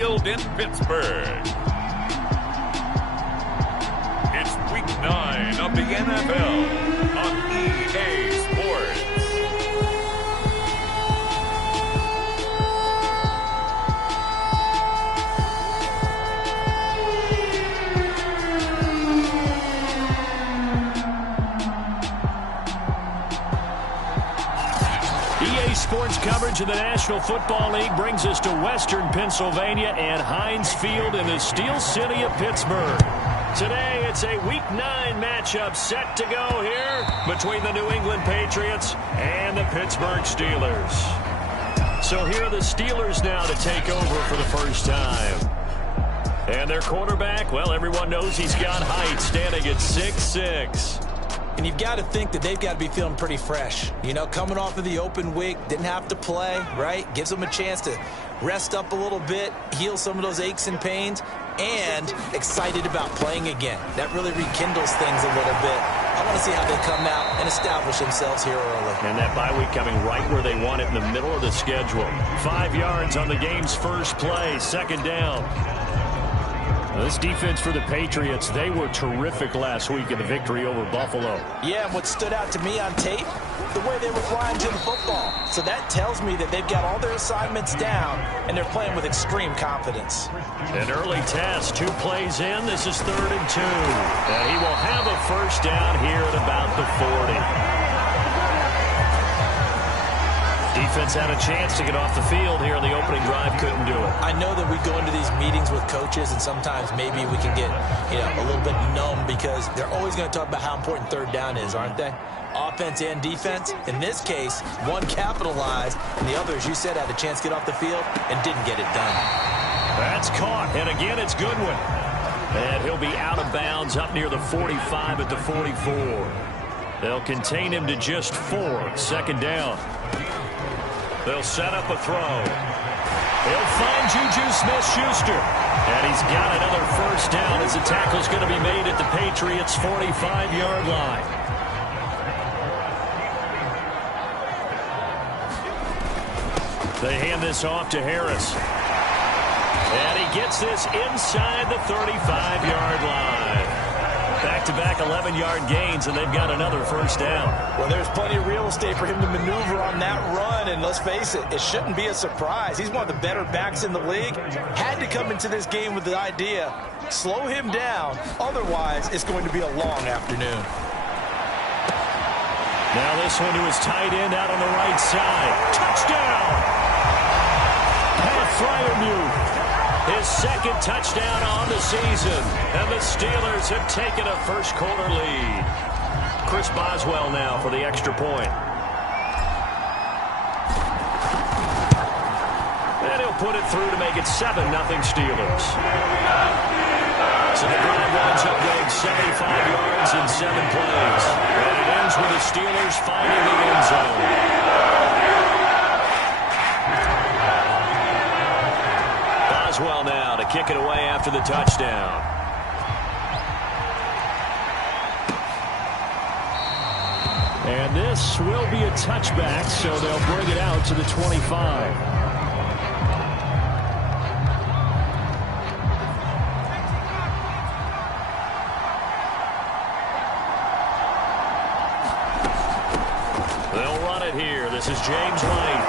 Field in Pittsburgh. It's Week 9 of the NFL on EA Sports. EA Sports coverage of the National Football League brings us to Western Pennsylvania and Heinz Field in the Steel City of Pittsburgh. Today, it's a Week 9 matchup set to go here between the New England Patriots and the Pittsburgh Steelers. So here are the Steelers now to take over for the first time. And their quarterback, well, everyone knows he's got height, standing at 6'6". And you've got to think that they've got to be feeling pretty fresh. You know, coming off of the open week, didn't have to play, right? Gives them a chance to rest up a little bit, heal some of those aches and pains, and excited about playing again. That really rekindles things a little bit. I want to see how they come out and establish themselves here early. And that bye week coming right where they want it, in the middle of the schedule. 5 yards on the game's first play, second down. This defense for the Patriots, they were terrific last week in the victory over Buffalo. Yeah, and what stood out to me on tape, the way they were flying to the football. So that tells me that they've got all their assignments down, and they're playing with extreme confidence. An early test, 2 plays in. This is 3rd and 2. And he will have a first down here at about the 40. Defense had a chance to get off the field here in the opening drive, couldn't do it. I know that we go into these meetings with coaches, and sometimes maybe we can get, a little bit numb because they're always going to talk about how important third down is, aren't they? Offense and defense. In this case, one capitalized, and the other, as you said, had a chance to get off the field and didn't get it done. That's caught, and again, it's Goodwin. And he'll be out of bounds up near the 45 at the 44. They'll contain him to just 4, second down. They'll set up a throw. He'll find Juju Smith-Schuster. And he's got another first down as the tackle's going to be made at the Patriots' 45-yard line. They hand this off to Harris. And he gets this inside the 35-yard line. Back-to-back 11-yard gains, and they've got another first down. Well, there's plenty of real estate for him to maneuver on that run, and let's face it, it shouldn't be a surprise. He's one of the better backs in the league. Had to come into this game with the idea, slow him down, otherwise it's going to be a long afternoon. Now this one to his tight end out on the right side. Touchdown! Pat Fryermuth. His second touchdown on the season. And the Steelers have taken a first-quarter lead. Chris Boswell now for the extra point. And he'll put it through to make it 7-0 Steelers. So the drive winds up going 75 yards in 7 plays. And it ends with the Steelers finding the end zone. Boswell now to kick it away after the touchdown. And this will be a touchback, so they'll bring it out to the 25. They'll run it here. This is James White.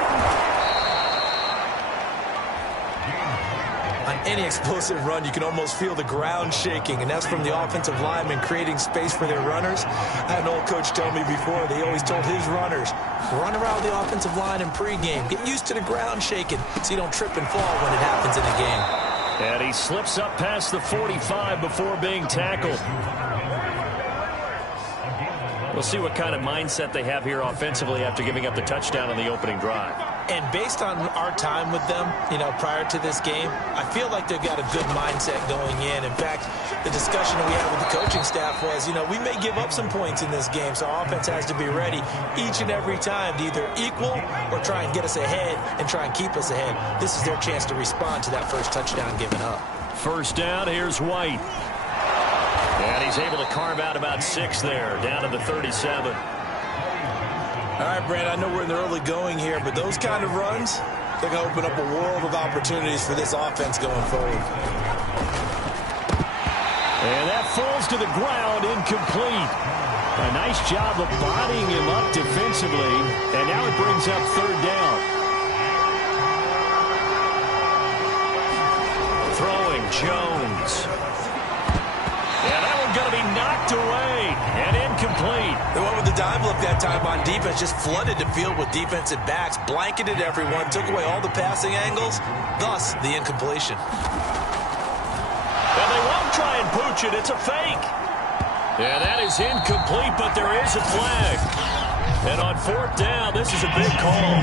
Any explosive run, you can almost feel the ground shaking, and that's from the offensive linemen creating space for their runners. I had an old coach tell me before, they always told his runners, run around the offensive line in pregame. Get used to the ground shaking so you don't trip and fall when it happens in a game. And he slips up past the 45 before being tackled. We'll see what kind of mindset they have here offensively after giving up the touchdown on the opening drive. And based on our time with them, prior to this game, I feel like they've got a good mindset going in. In fact, the discussion that we had with the coaching staff was, we may give up some points in this game, so our offense has to be ready each and every time to either equal or try and get us ahead and try and keep us ahead. This is their chance to respond to that first touchdown given up. First down, here's White. And he's able to carve out about 6 there, down to the 37. All right, Brand, I know we're in the early going here, but those kind of runs, They're going to open up a world of opportunities for this offense going forward. And that falls to the ground, incomplete. A nice job of bodying him up defensively. And now it brings up third down. Throwing Jones. Yeah, that one's going to be knocked away and incomplete. They went with the dime look that time on defense, just flooded the field with defensive backs, blanketed everyone, took away all the passing angles, thus the incompletion. And they won't try and pooch it. It's a fake. Yeah, that is incomplete, but there is a flag. And on fourth down, this is a big call.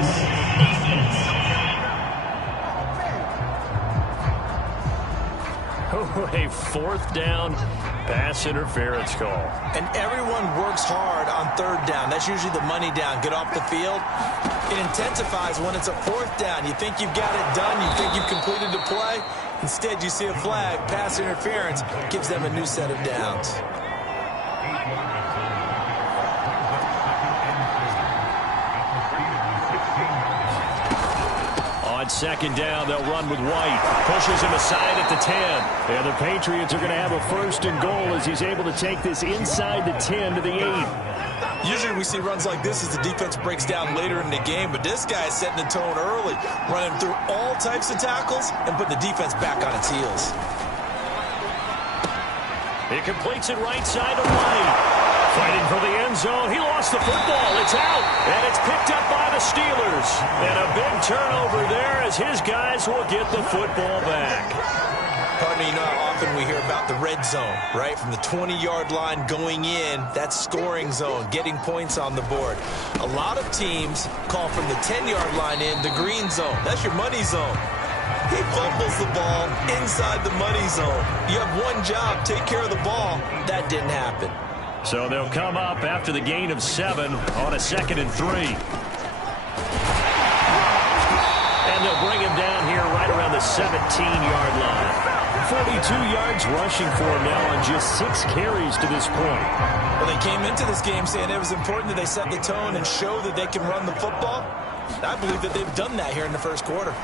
A fourth down pass interference call. And everyone works hard on third down. That's usually the money down. Get off the field. It intensifies when it's a fourth down. You think you've got it done. You think you've completed the play. Instead, you see a flag. Pass interference gives them a new set of downs. On second down, they'll run with White. Pushes him aside at the 10. And the Patriots are going to have a first and goal as he's able to take this inside the 10 to the 8. Usually we see runs like this as the defense breaks down later in the game, but this guy is setting the tone early, running through all types of tackles and putting the defense back on its heels. He completes it right side to White. Fighting for the end zone. He lost the football. It's out. And it's picked up by the Steelers. And a big turnover there as his guys will get the football back. Partner, you know how often we hear about the red zone, right? From the 20-yard line going in, that's scoring zone, getting points on the board. A lot of teams call from the 10-yard line in the green zone. That's your money zone. He fumbles the ball inside the money zone. You have one job, take care of the ball. That didn't happen. So they'll come up after the gain of 7 on a 2nd and 3. And they'll bring him down here right around the 17-yard line. 42 yards rushing for him now on just 6 carries to this point. Well, they came into this game saying it was important that they set the tone and show that they can run the football. I believe that they've done that here in the first quarter.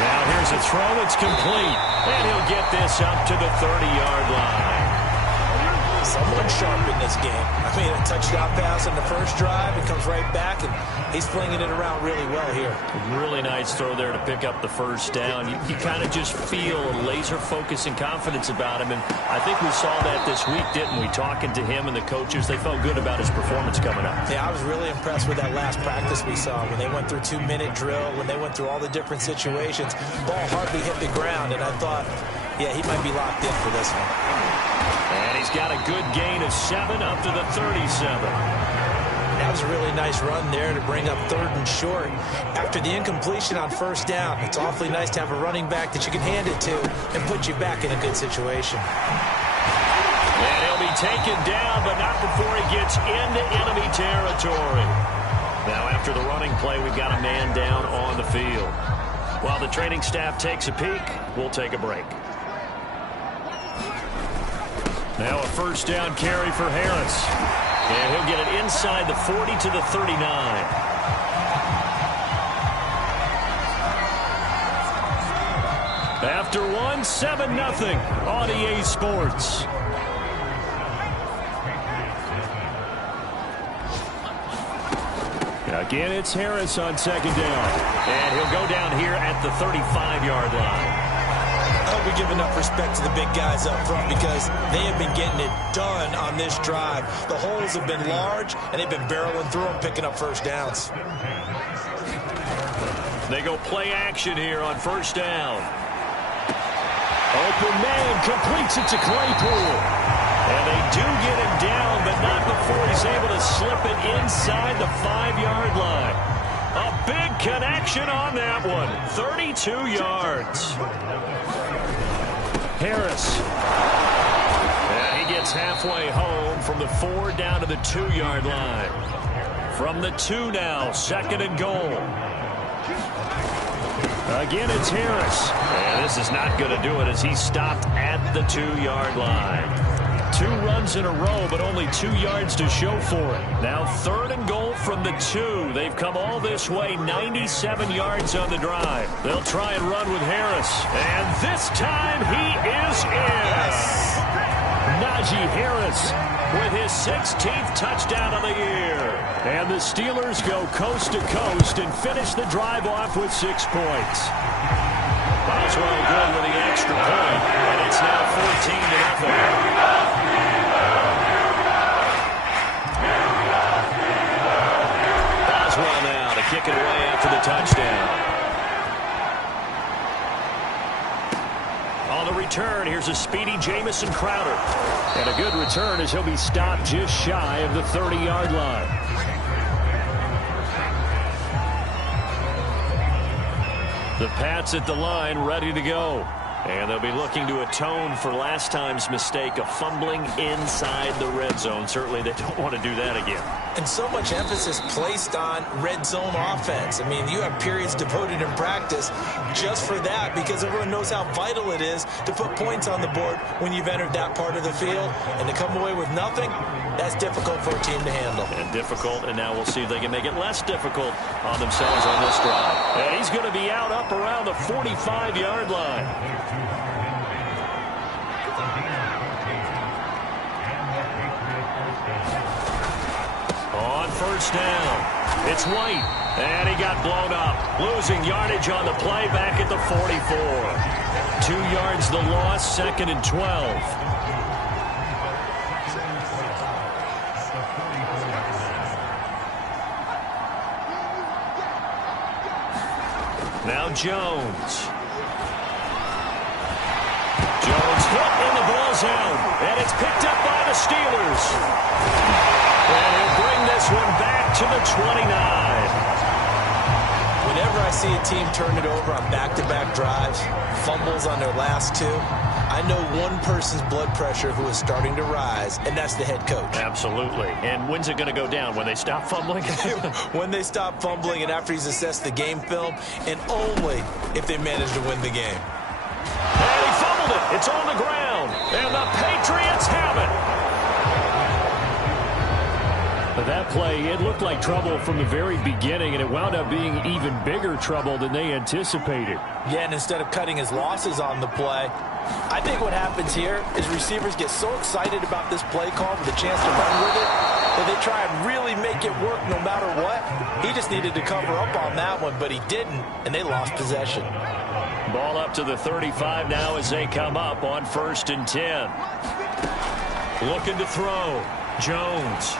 Now here's a throw. It's complete. And he'll get this up to the 30-yard line. Someone sharp in this game. I mean, a touchdown pass on the first drive and comes right back, and he's flinging it around really well here. Really nice throw there to pick up the first down. You kind of just feel a laser focus and confidence about him, and I think we saw that this week, didn't we? Talking to him and the coaches, they felt good about his performance coming up. Yeah, I was really impressed with that last practice we saw when they went through 2-minute drill, when they went through all the different situations. Ball hardly hit the ground, and I thought, yeah, he might be locked in for this one. And he's got a good gain of 7 up to the 37. That was a really nice run there to bring up 3rd and short. After the incompletion on first down, it's awfully nice to have a running back that you can hand it to and put you back in a good situation. And he'll be taken down, but not before he gets into enemy territory. Now after the running play, we've got a man down on the field. While the training staff takes a peek, we'll take a break. Now a first down carry for Harris. And he'll get it inside the 40 to the 39. After 1, 7-0 on EA Sports. Again, it's Harris on second down. And he'll go down here at the 35-yard line. I hope we give enough respect to the big guys up front because they have been getting it done on this drive. The holes have been large, and they've been barreling through them, picking up first downs. They go play action here on first down. Open man completes it to Claypool. And they do get him down, but not before he's able to slip it inside the 5-yard line. A big connection on that one. 32 yards. Harris. And he gets halfway home from the 4 down to the 2-yard line. From the 2 now, 2nd and goal. Again, it's Harris. And this is not going to do it as he's stopped at the 2-yard line. 2 runs in a row, but only 2 yards to show for it. Now 3rd and goal from the 2. They've come all this way, 97 yards on the drive. They'll try and run with Harris. And this time he is in. Najee Harris with his 16th touchdown of the year. And the Steelers go coast to coast and finish the drive off with 6 points. Boswell good with the extra point, and it's now 14-0. Boswell now to kick it away after the touchdown. On the return, here's a speedy Jamison Crowder. And a good return as he'll be stopped just shy of the 30-yard line. The Pats at the line, ready to go. And they'll be looking to atone for last time's mistake of fumbling inside the red zone. Certainly they don't want to do that again. And so much emphasis placed on red zone offense. I mean, you have periods devoted in practice just for that because everyone knows how vital it is to put points on the board when you've entered that part of the field. And to come away with nothing, that's difficult for a team to handle. And difficult, and now we'll see if they can make it less difficult on themselves on this drive. And he's going to be out up around the 45-yard line. On first down, it's White, and he got blown up, losing yardage on the play back at the 44. 2 yards the loss, 2nd and 12. Now Jones. Jones hit and the ball's out. And it's picked up by the Steelers. And he'll bring this one back to the 29. Whenever I see a team turn it over on back-to-back drives, fumbles on their last 2, I know one person's blood pressure who is starting to rise, and that's the head coach. Absolutely. And when's it going to go down? When they stop fumbling? When they stop fumbling and after he's assessed the game film, and only if they manage to win the game. And he fumbled it. It's on the ground. And the Patriots have it. But that play, it looked like trouble from the very beginning, and it wound up being even bigger trouble than they anticipated. Yeah, and instead of cutting his losses on the play, I think what happens here is receivers get so excited about this play call with a chance to run with it that they try and really make it work no matter what. He just needed to cover up on that one, but he didn't, and they lost possession. Ball up to the 35 now as they come up on 1st and 10. Looking to throw. Jones.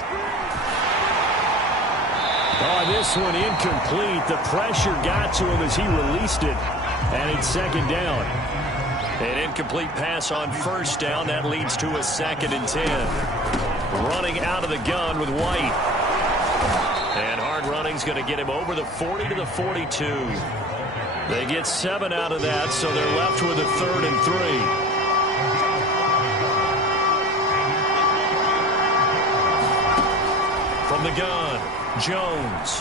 Oh, this one incomplete. The pressure got to him as he released it. And it's 2nd down. An incomplete pass on 1st down. That leads to a 2nd and 10. Running out of the gun with White. And hard running's going to get him over the 40 to the 42. They get 7 out of that, so they're left with a 3rd and 3. From the gun, Jones.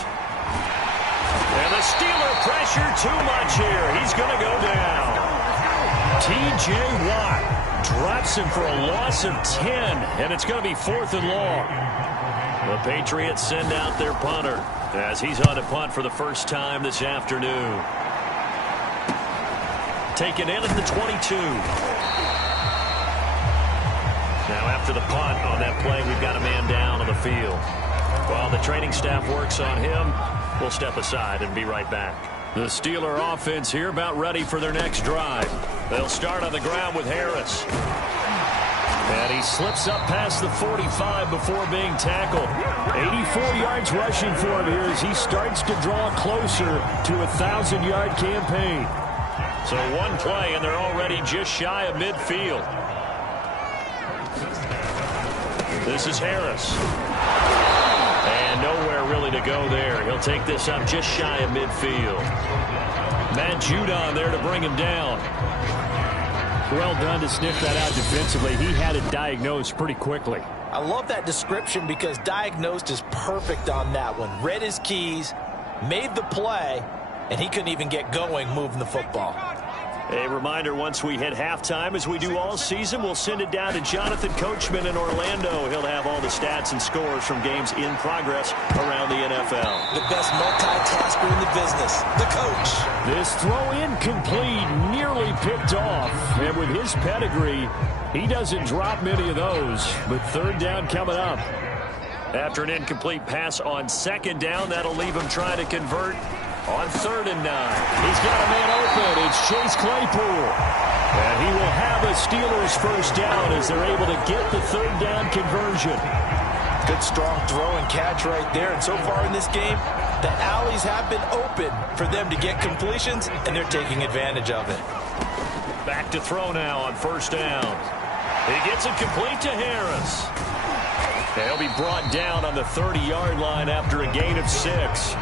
And the Steeler pressure too much here. He's going to go down. T.J. Watt drops him for a loss of 10, and it's going to be 4th and long. The Patriots send out their punter as he's on to punt for the first time this afternoon. Taken in at the 22. Now after the punt on that play, we've got a man down on the field. While the training staff works on him, we'll step aside and be right back. The Steeler offense here about ready for their next drive. They'll start on the ground with Harris. And he slips up past the 45 before being tackled. 84 yards rushing for him here as he starts to draw closer to a 1,000-yard campaign. So one play, and they're already just shy of midfield. This is Harris. And nowhere really to go there. He'll take this up just shy of midfield. Matt Judon there to bring him down. Well done to sniff that out defensively. He had it diagnosed pretty quickly. I love that description because diagnosed is perfect on that one. Read his keys, made the play, and he couldn't even get going moving the football. A reminder, once we hit halftime, as we do all season, we'll send it down to Jonathan Coachman in Orlando. He'll have all the stats and scores from games in progress around the NFL. The best multitasker in the business, the coach. This throw incomplete, nearly picked off. And with his pedigree, he doesn't drop many of those. But third down coming up. After an incomplete pass on second down, that'll leave him trying to convert on 3rd and 9. He's got a man open. It's Chase Claypool. And he will have a Steelers first down as they're able to get the third down conversion. Good strong throw and catch right there. And so far in this game, the alleys have been open for them to get completions, and they're taking advantage of it. Back to throw now on 1st down. He gets it complete to Harris. He'll be brought down on the 30-yard line after a gain of 6.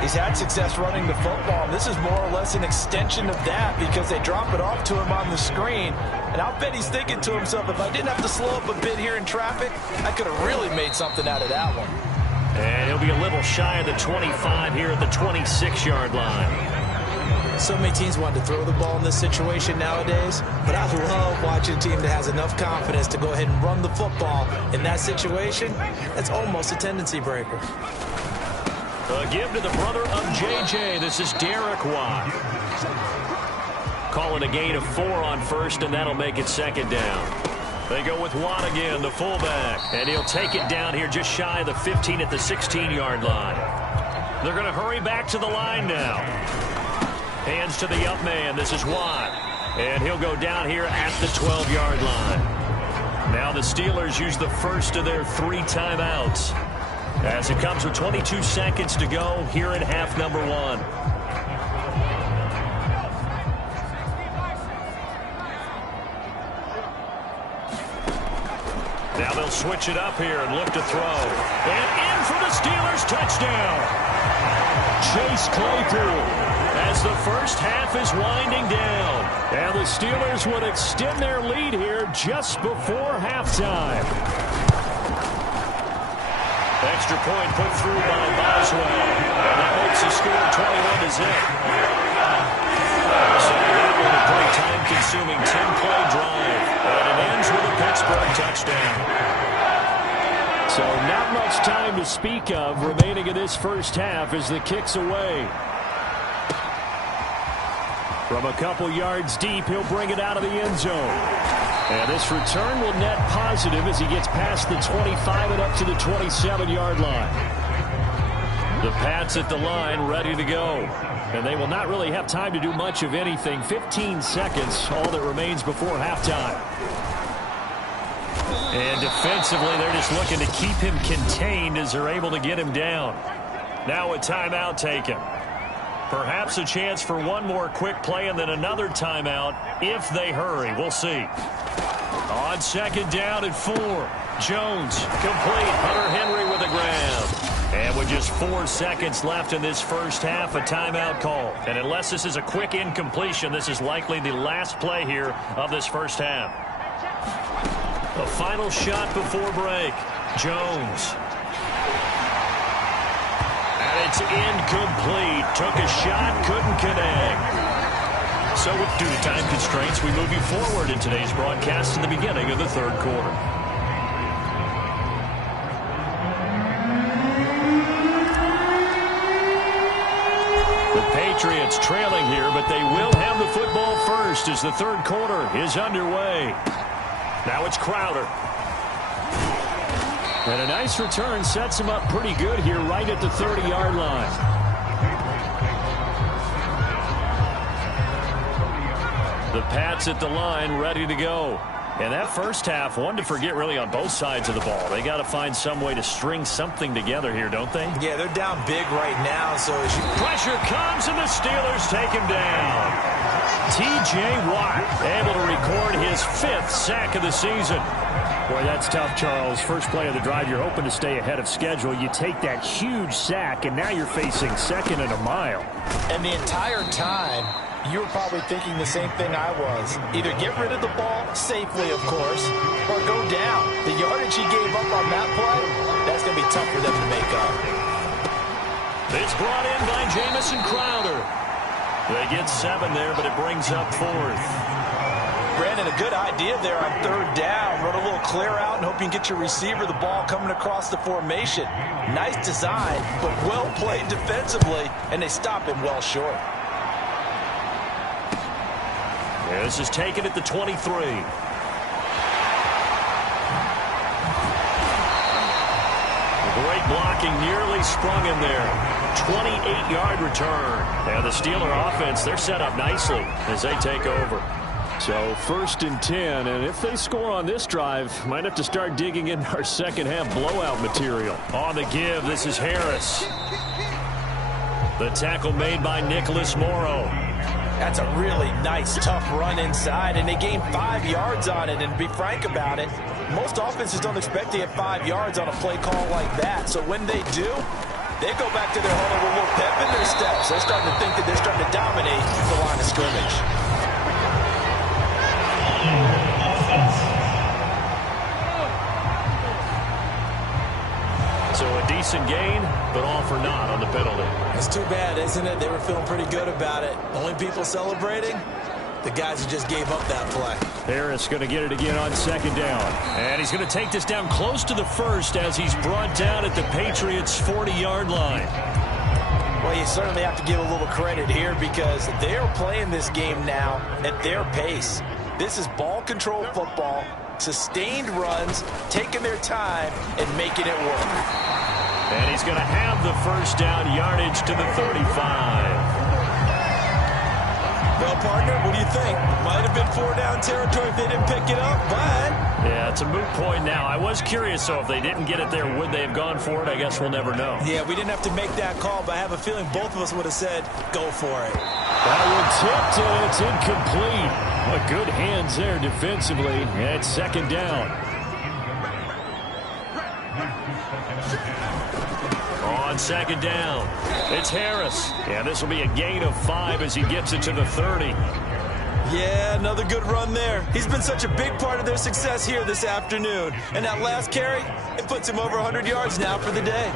He's had success running the football. This is more or less an extension of that because they drop it off to him on the screen. And I'll bet he's thinking to himself, if I didn't have to slow up a bit here in traffic, I could have really made something out of that one. And he'll be a little shy of the 25 here at the 26-yard line. So many teams want to throw the ball in this situation nowadays, but I love watching a team that has enough confidence to go ahead and run the football in that situation. That's almost a tendency breaker. A give to the brother of J.J. This is Derek Watt. Calling a gain of 4 on 1st, and that'll make it 2nd down. They go with Watt again, the fullback. And he'll take it down here just shy of the 15 at the 16-yard line. They're going to hurry back to the line now. Hands to the up man. This is Watt. And he'll go down here at the 12-yard line. Now the Steelers use the first of their 3 timeouts, as it comes with 22 seconds to go here in half number 1. Now they'll switch it up here and look to throw. And in for the Steelers touchdown. Chase Claypool, as the first half is winding down. And the Steelers would extend their lead here just before halftime. Extra point put through by Boswell. And that makes the score 21-0. So that was a pretty time-consuming 10-play drive. And it ends with a Pittsburgh touchdown. So not much time to speak of remaining in this first half as the kick's away. From a couple yards deep, he'll bring it out of the end zone. And this return will net positive as he gets past the 25 and up to the 27-yard line. The Pats at the line ready to go. And they will not really have time to do much of anything. 15 seconds, all that remains before halftime. And defensively, they're just looking to keep him contained as they're able to get him down. Now a timeout taken. Perhaps a chance for one more quick play and then another timeout if they hurry. We'll see. On 2nd down and 4. Jones complete. Hunter Henry with a grab. And with just 4 seconds left in this first half, a timeout call. And unless this is a quick incompletion, this is likely the last play here of this first half. A final shot before break. Jones. And it's incomplete. Took a shot, couldn't connect. So due to time constraints, we move you forward in today's broadcast to the beginning of the 3rd quarter. The Patriots trailing here, but they will have the football first as the 3rd quarter is underway. Now it's Crowder. And a nice return sets him up pretty good here right at the 30-yard line. The Pats at the line ready to go. And that first half, one to forget really on both sides of the ball. They got to find some way to string something together here, don't they? Yeah, they're down big right now. So as pressure comes and the Steelers take him down. T.J. Watt able to record his 5th sack of the season. Boy, that's tough, Charles. First play of the drive, you're hoping to stay ahead of schedule. You take that huge sack, and now you're facing 2nd and a mile. And the entire time, you were probably thinking the same thing I was. Either get rid of the ball safely, of course, or go down. The yardage he gave up on that play, that's going to be tough for them to make up. It's brought in by Jamison Crowder. They get 7 there, but it brings up 4th. Brandon, a good idea there on 3rd down. Run a little clear out and hope you can get your receiver the ball coming across the formation. Nice design, but well played defensively, and they stop him well short. Yeah, this is taken at the 23. Great blocking, nearly sprung him there. 28-yard return. And the Steeler offense, they're set up nicely as they take over. So 1st and 10, and if they score on this drive, might have to start digging in our second-half blowout material. On the give, this is Harris. The tackle made by Nicholas Morrow. That's a really nice, tough run inside, and they gained 5 yards on it. And to be frank about it, most offenses don't expect to get 5 yards on a play call like that. So when they do, they go back to their huddle with a little pep in their steps. They're starting to think that they're starting to dominate the line of scrimmage. So a decent gain, but all for naught on the penalty. It's too bad, isn't it? They were feeling pretty good about it. Only people celebrating, the guys who just gave up that play. Harris going to get it again on 2nd down. And he's going to take this down close to the 1st as he's brought down at the Patriots' 40-yard line. Well, you certainly have to give a little credit here because they are playing this game now at their pace. This is ball control football, sustained runs, taking their time, and making it work. And he's going to have the 1st down, yardage to the 35. Well, partner, what do you think? Might have been 4-down territory if they didn't pick it up, but... Yeah, it's a moot point now. I was curious, so if they didn't get it there, would they have gone for it? I guess we'll never know. Yeah, we didn't have to make that call, but I have a feeling both of us would have said, go for it. That one tipped, and it's incomplete. But good hands there defensively, and it's 2nd down. On 2nd down, it's Harris. Yeah, this will be a gain of 5 as he gets it to the 30. Yeah, another good run there. He's been such a big part of their success here this afternoon. And that last carry, it puts him over 100 yards now for the day.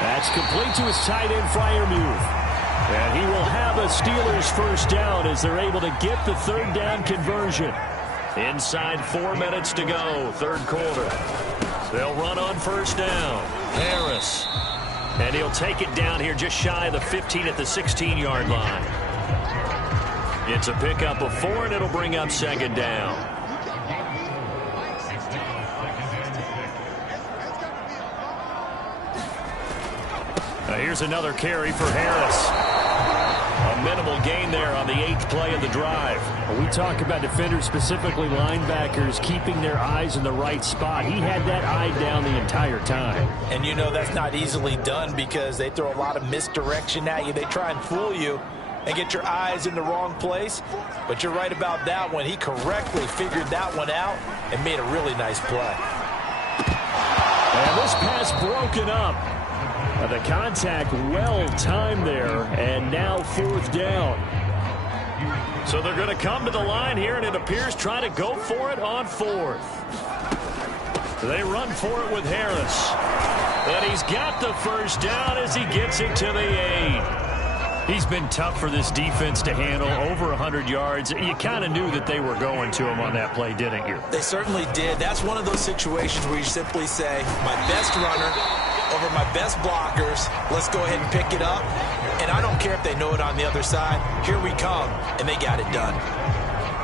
That's complete to his tight end, Freiermuth. And he will have a Steelers 1st down as they're able to get the 3rd down conversion. Inside 4 minutes to go, 3rd quarter. They'll run on 1st down. Harris. And he'll take it down here just shy of the 15 at the 16-yard line. It's a pickup of 4, and it'll bring up 2nd down. Now here's another carry for Harris. A minimal gain there on the 8th play of the drive. We talk about defenders, specifically linebackers, keeping their eyes in the right spot. He had that eye down the entire time. And you know that's not easily done because they throw a lot of misdirection at you. They try and fool you and get your eyes in the wrong place. But you're right about that one. He correctly figured that one out and made a really nice play. And this pass broken up. The contact well-timed there, and now 4th down. So they're going to come to the line here, and it appears try to go for it on 4th. They run for it with Harris. And he's got the 1st down as he gets it to the 8. He's been tough for this defense to handle, over 100 yards. You kind of knew that they were going to him on that play, didn't you? They certainly did. That's one of those situations where you simply say, my best runner over my best blockers, let's go ahead and pick it up. And I don't care if they know it on the other side. Here we come, and they got it done.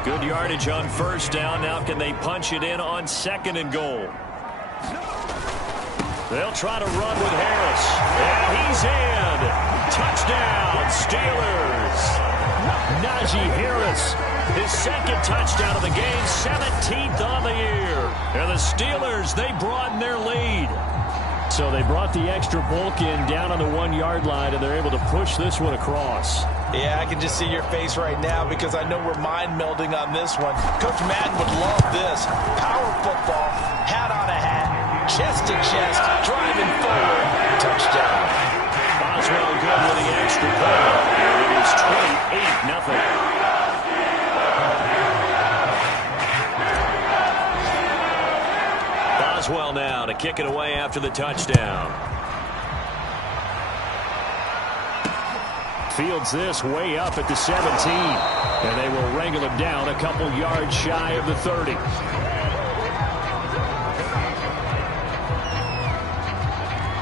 Good yardage on 1st down. Now can they punch it in on 2nd and goal? They'll try to run with Harris. And he's in. Touchdown, Steelers. Najee Harris, his 2nd touchdown of the game, 17th on the year. And the Steelers, they broaden their lead. So they brought the extra bulk in down on the 1-yard line, and they're able to push this one across. Yeah, I can just see your face right now because I know we're mind melding on this one. Coach Madden would love this. Power football, hat on a hat, chest to chest, driving forward, touchdown. Boswell good with the extra point, and it is 28-0. Boswell now to kick it away after the touchdown. Fields this way up at the 17. And they will wrangle him down a couple yards shy of the 30.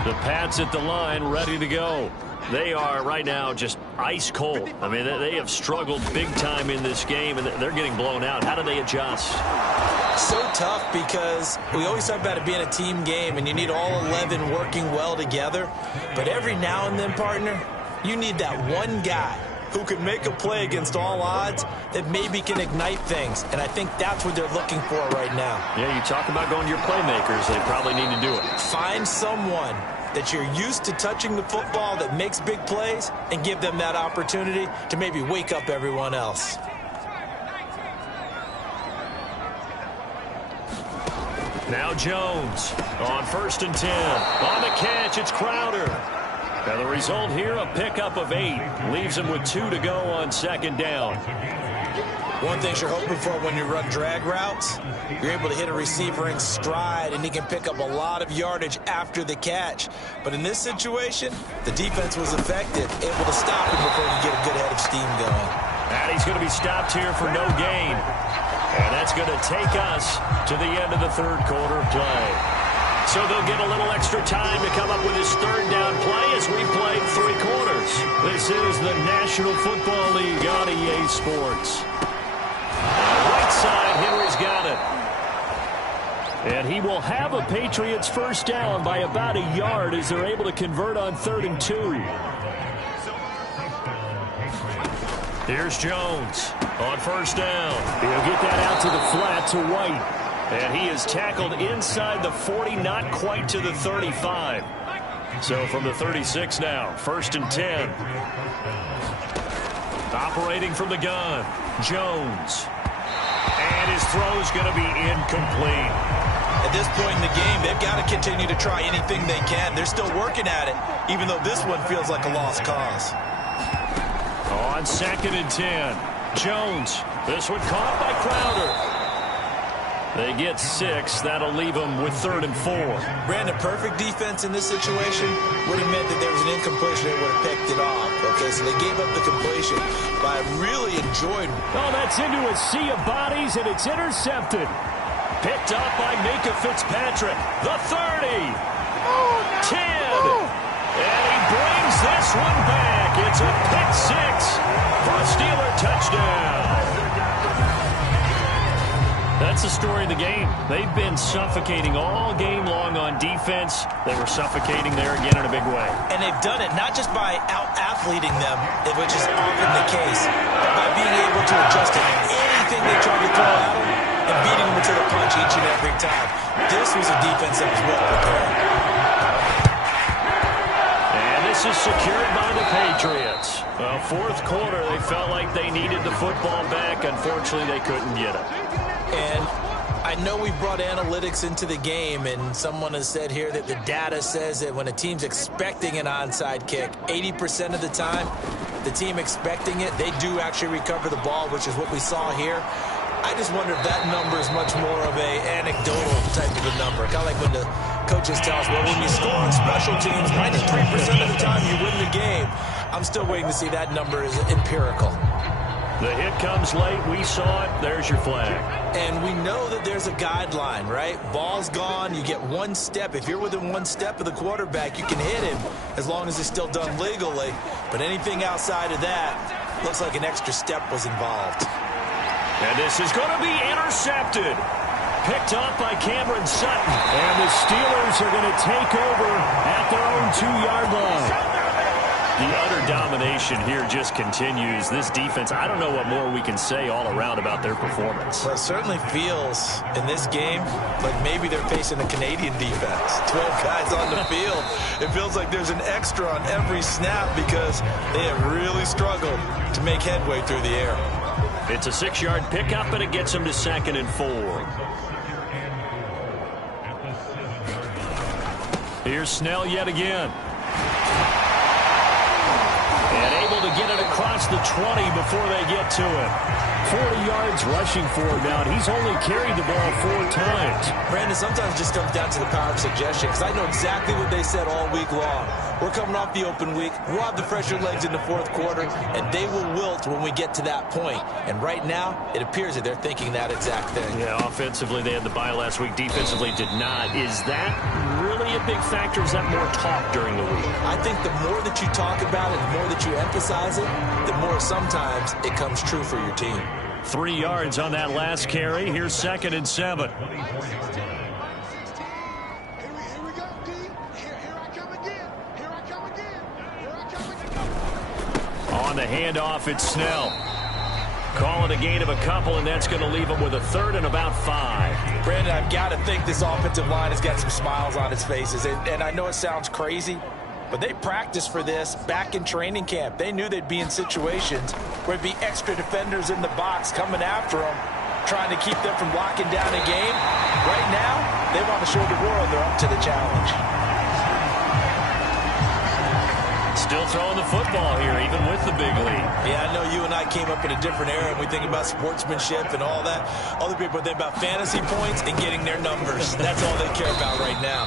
The Pats at the line, ready to go. They are right now just ice cold. I mean, they have struggled big time in this game, and they're getting blown out. How do they adjust? So tough because we always talk about it being a team game, and you need all 11 working well together. But every now and then, partner, you need that one guy who can make a play against all odds that maybe can ignite things. And I think that's what they're looking for right now. Yeah, you talk about going to your playmakers. They probably need to do it. Find someone that you're used to touching the football that makes big plays and give them that opportunity to maybe wake up everyone else. Now Jones on 1st and 10. On the catch, it's Crowder. Now the result here, a pickup of 8. Leaves him with 2 to go on 2nd down. One thing you're hoping for when you run drag routes, you're able to hit a receiver in stride, and he can pick up a lot of yardage after the catch. But in this situation, the defense was effective, able to stop him before he get a good head of steam going. And he's going to be stopped here for no gain. And that's going to take us to the end of the 3rd quarter of play. So they'll get a little extra time to come up with his 3rd down play as we played 3 quarters. This is the National Football League on EA Sports. Right side, Henry's got it. And he will have a Patriots 1st down by about a yard as they're able to convert on 3rd and 2. Here's Jones on 1st down. He'll get that out to the flat to White. And he is tackled inside the 40, not quite to the 35. So from the 36 now, 1st and 10. Operating from the gun, Jones. And his throw's going to be incomplete. At this point in the game, they've got to continue to try anything they can. They're still working at it, even though this one feels like a lost cause. On 2nd and 10, Jones. This one caught by Crowder. They get 6. That'll leave them with 3rd and 4. Brandon, perfect defense in this situation would have meant that there was an incompletion. They would have picked it off. Okay, so they gave up the completion. But I really enjoyed. Oh, that's into a sea of bodies, and it's intercepted. Picked up by Minka Fitzpatrick. The 30. 10. And he brings this one back. It's a pick 6 for a Steeler touchdown. That's the story of the game. They've been suffocating all game long on defense. They were suffocating there again in a big way. And they've done it not just by out-athleting them, which is often the case, but by being able to adjust to anything they try to throw at them and beating them to the punch each and every time. This was a defense that was well prepared. And this is secured by the Patriots. Well, 4th quarter, they felt like they needed the football back. Unfortunately, they couldn't get it. And I know we brought analytics into the game, and someone has said here that the data says that when a team's expecting an onside kick, 80% of the time, the team expecting it, they do actually recover the ball, which is what we saw here. I just wonder if that number is much more of a anecdotal type of a number. Kind of like when the coaches tell us, well, when you score on special teams, 93% of the time you win the game. I'm still waiting to see that number is empirical. The hit comes late. We saw it. There's your flag. And we know that there's a guideline, right? Ball's gone. You get 1 step. If you're within 1 step of the quarterback, you can hit him as long as it's still done legally. But anything outside of that, looks like an extra step was involved. And this is going to be intercepted. Picked up by Cameron Sutton. And the Steelers are going to take over at their own 2-yard line. The utter domination here just continues. This defense, I don't know what more we can say all around about their performance. Well, it certainly feels in this game like maybe they're facing a Canadian defense. 12 guys on the field. It feels like there's an extra on every snap because they have really struggled to make headway through the air. It's a 6-yard pickup, and it gets them to 2nd and 4. Here's Snell yet again. And able to get it across across the 20 before they get to him. 40 yards rushing for him now, and he's only carried the ball 4 times. Brandon, sometimes it just comes down to the power of suggestion, because I know exactly what they said all week long. We're coming off the open week. We'll have the fresher legs in the fourth quarter, and they will wilt when we get to that point. And right now, it appears that they're thinking that exact thing. Yeah, offensively, they had the bye last week. Defensively, did not. Is that really a big factor? Is that more talk during the week? I think the more that you talk about it, the more that you emphasize it, the more sometimes it comes true for your team. 3 yards on that last carry. Here's 2nd and 7. On the handoff, it's Snell. Call it a gain of a couple, and that's going to leave him with a 3rd and about 5. Brandon, I've got to think this offensive line has got some smiles on its faces. And I know it sounds crazy, but they practiced for this back in training camp. They knew they'd be in situations where there'd be extra defenders in the box coming after them, trying to keep them from locking down a game. Right now, they want to show the world they're up to the challenge. Still throwing the football here, even with the big lead. Yeah, I know you and I came up in a different era, and we think about sportsmanship and all that. Other people think about fantasy points and getting their numbers. That's all they care about right now.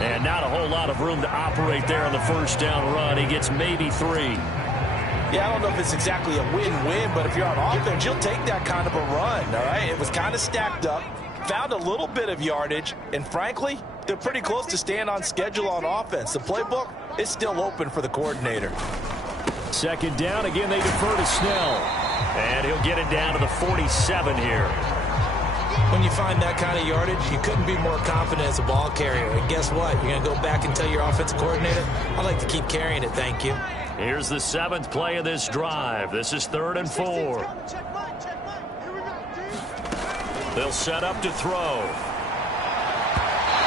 And not a whole lot of room to operate there on the first down run. He gets maybe 3. Yeah, I don't know if it's exactly a win-win, but if you're on offense, you'll take that kind of a run, all right? It was kind of stacked up, found a little bit of yardage, and frankly, they're pretty close to staying on schedule on offense. The playbook is still open for the coordinator. 2nd down. Again, they defer to Snell. And he'll get it down to the 47 here. When you find that kind of yardage, you couldn't be more confident as a ball carrier. And guess what? You're going to go back and tell your offensive coordinator, I'd like to keep carrying it, thank you. Here's the 7th play of this drive. This is 3rd and 4. They'll set up to throw.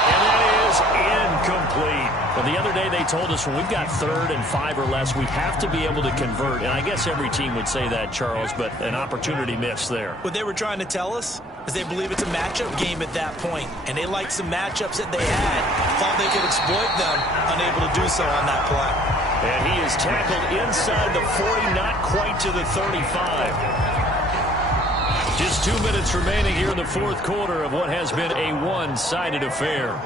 And that is incomplete. Well, the other day they told us when we've got 3rd and 5 or less, we have to be able to convert. And I guess every team would say that, Charles, but an opportunity missed there. What they were trying to tell us is they believe it's a matchup game at that point. And they liked some matchups that they had, thought they could exploit them, unable to do so on that play. And he is tackled inside the 40, not quite to the 35. Just 2 minutes remaining here in the fourth quarter of what has been a one-sided affair.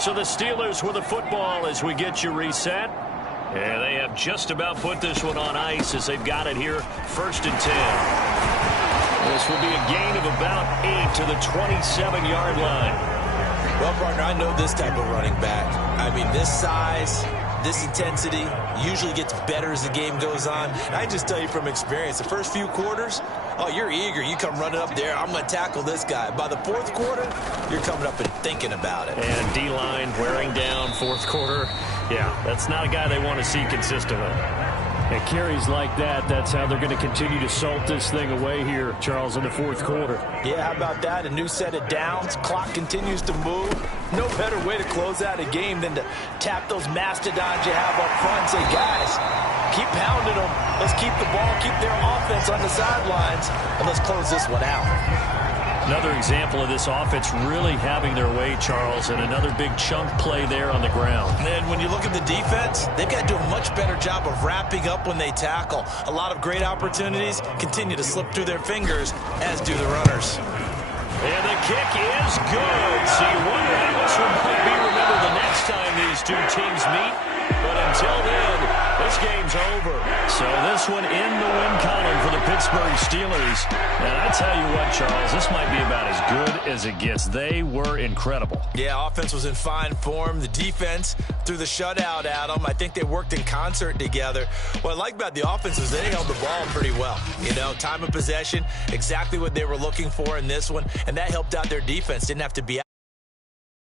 So the Steelers with the football as we get you reset. And they have just about put this one on ice as they've got it here, 1st and 10. This will be a gain of about 8 to the 27-yard line. Well, partner, I know this type of running back. I mean, this size, this intensity usually gets better as the game goes on. And I just tell you from experience, the first few quarters, oh, you're eager. You come running up there, I'm going to tackle this guy. By the 4th quarter, you're coming up and thinking about it. And D-line wearing down 4th quarter. Yeah, that's not a guy they want to see consistently. And carries like that, that's how they're going to continue to salt this thing away here, Charles, in the 4th quarter. Yeah, how about that? A new set of downs. Clock continues to move. No better way to close out a game than to tap those mastodons you have up front and say, guys, keep pounding them. Let's keep the ball, keep their offense on the sidelines, and let's close this one out. Another example of this offense really having their way, Charles, and another big chunk play there on the ground. And when you look at the defense, they've got to do a much better job of wrapping up when they tackle. A lot of great opportunities continue to slip through their fingers, as do the runners. And the kick is good. So you wonder how this one might be remembered the next time these two teams meet. But until then, this game's over. So this one in the win column for the Pittsburgh Steelers. And I tell you what, Charles, this might be about as good as it gets. They were incredible. Yeah, offense was in fine form. The defense threw the shutout at them. I think they worked in concert together. What I like about the offense is they held the ball pretty well. You know, time of possession, exactly what they were looking for in this one. And that helped out their defense. Didn't have to be